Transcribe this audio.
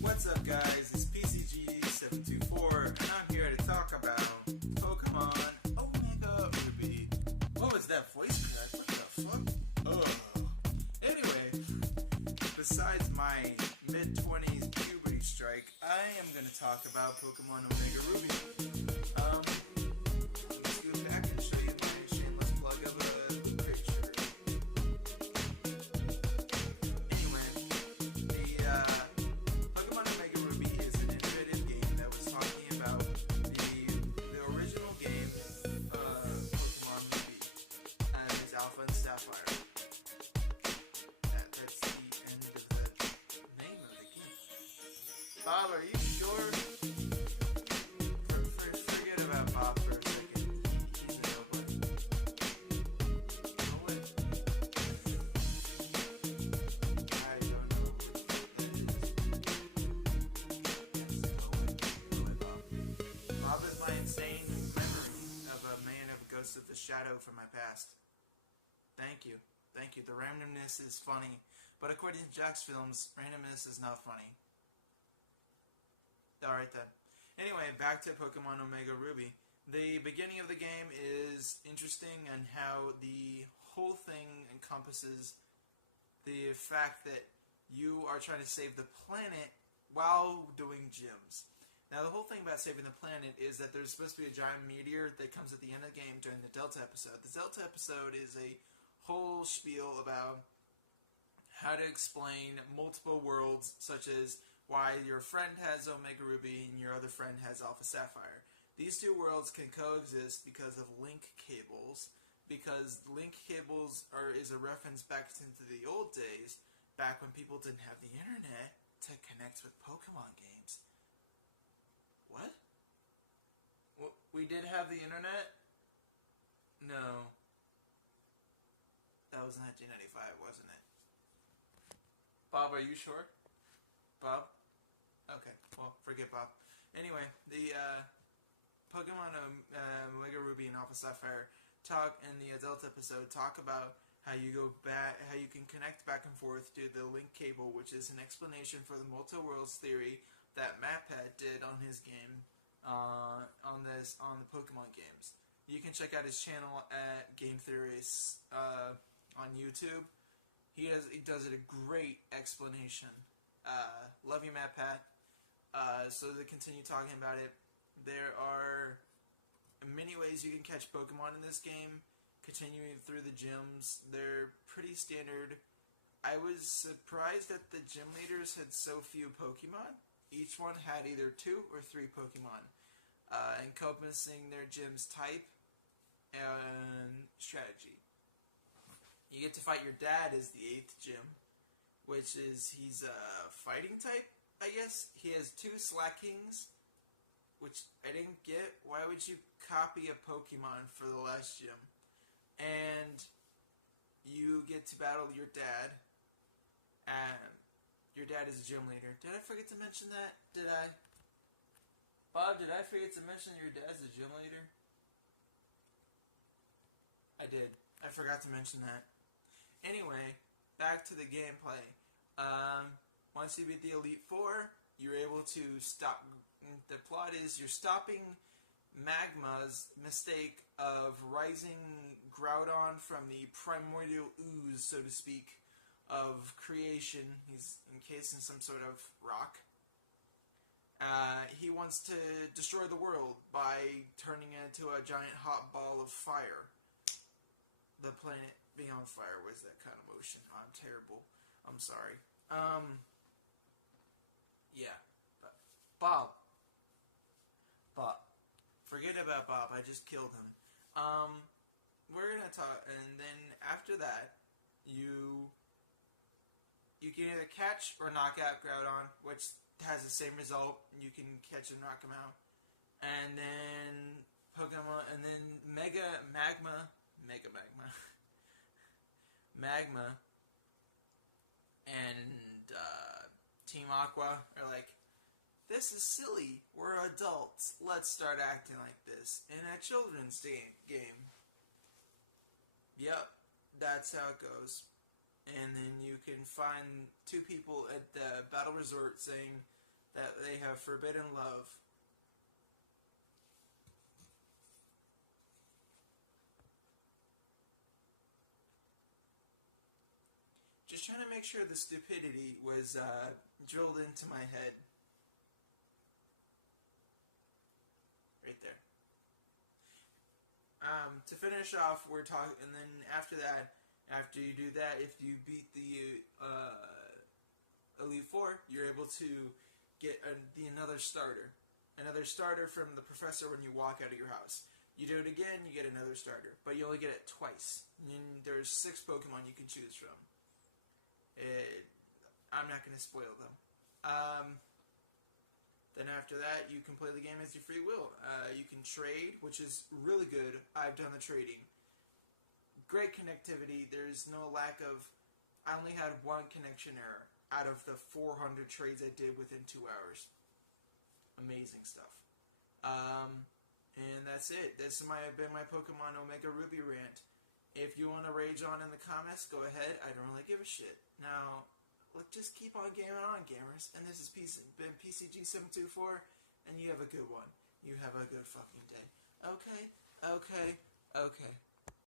What's up, guys? It's PCG724, and I'm here to talk about Pokemon Omega Ruby. What was that voice crack? What the fuck? Ugh. Anyway, besides my mid-20s puberty strike, I am going to talk about Pokemon Omega Ruby. Let's go back and show you my shameless plug of a picture. Anyway, the Pokemon Omega Ruby is an innovative game that was talking about the original game, Pokemon Ruby, and its Alpha and Sapphire. That's the end of the name of the game. Bob, are you sure? Forget about Bob for a second. He's a nobody. Know what? I don't know what that is. Yes, go away, Bob. Bob is my insane memory of a man of a ghost of the shadow from my past. Thank you. Thank you. The randomness is funny, but according to Jack's films, randomness is not funny. Alright then. Anyway, back to Pokemon Omega Ruby. The beginning of the game is interesting and how the whole thing encompasses the fact that you are trying to save the planet while doing gyms. Now, the whole thing about saving the planet is that there's supposed to be a giant meteor that comes at the end of the game during the Delta episode. The Delta episode is a whole spiel about how to explain multiple worlds, such as why your friend has Omega Ruby and your other friend has Alpha Sapphire. These two worlds can coexist because of link cables, because link cables is a reference back into the old days, back when people didn't have the internet to connect with Pokemon games. What? We did have the internet? No. That was 1995, wasn't it? Bob, are you sure? Bob? Okay, well, forget Bob. Anyway, the Pokemon Omega Ruby and Alpha Sapphire talk in the adult episode talk about how you go back, how you can connect back and forth to the link cable, which is an explanation for the multi-worlds theory that MatPat did on his game, on the Pokemon games. You can check out his channel at Game Theorist on YouTube. He does it a great explanation. Love you, MatPat. So to continue talking about it, there are many ways you can catch Pokemon in this game. Continuing through the gyms, they're pretty standard. I was surprised that the gym leaders had so few Pokemon. Each one had either 2 or 3 Pokemon, encompassing their gym's type and strategy. You get to fight your dad as the 8th gym, which is, he's a fighting type, I guess. He has 2 Slackings, which I didn't get. Why would you copy a Pokemon for the last gym? And you get to battle your dad, and your dad is a gym leader. Did I forget to mention that? Did I? Bob, did I forget to mention your dad's a gym leader? I did. I forgot to mention that. Anyway, back to the gameplay. Once you beat the Elite Four, you're able to stop. The plot is you're stopping Magma's mistake of rising Groudon from the primordial ooze, so to speak, of creation. He's encased in some sort of rock. He wants to destroy the world by turning it into a giant hot ball of fire. The planet being on fire was that kind of motion. I'm terrible. I'm sorry. Yeah. Bob. Forget about Bob. I just killed him. We're gonna talk, and then after that, you can either catch or knock out Groudon, which has the same result. You can catch and knock him out. And then Pokemon, and then Magma, and Team Aqua are like, this is silly. We're adults. Let's start acting like this in a children's game. Yep, that's how it goes. And then you can find 2 people at the battle resort saying, that they have forbidden love. Just trying to make sure the stupidity was drilled into my head. Right there. To finish off, we're talking, and then after that, after you do that, if you beat the Elite Four, you're able to get another starter. Another starter from the professor when you walk out of your house. You do it again, you get another starter. But you only get it twice. And there's 6 Pokemon you can choose from. I'm not going to spoil them. Then after that, you can play the game as your free will. You can trade, which is really good. I've done the trading. Great connectivity. There's no lack of... I only had 1 connection error out of the 400 trades I did within 2 hours. Amazing stuff. And that's it. This has been my Pokemon Omega Ruby rant. If you want to rage on in the comments, go ahead. I don't really give a shit. Now, let's just keep on gaming on, gamers. And this has been PCG724, and you have a good one. You have a good fucking day. Okay? Okay? Okay.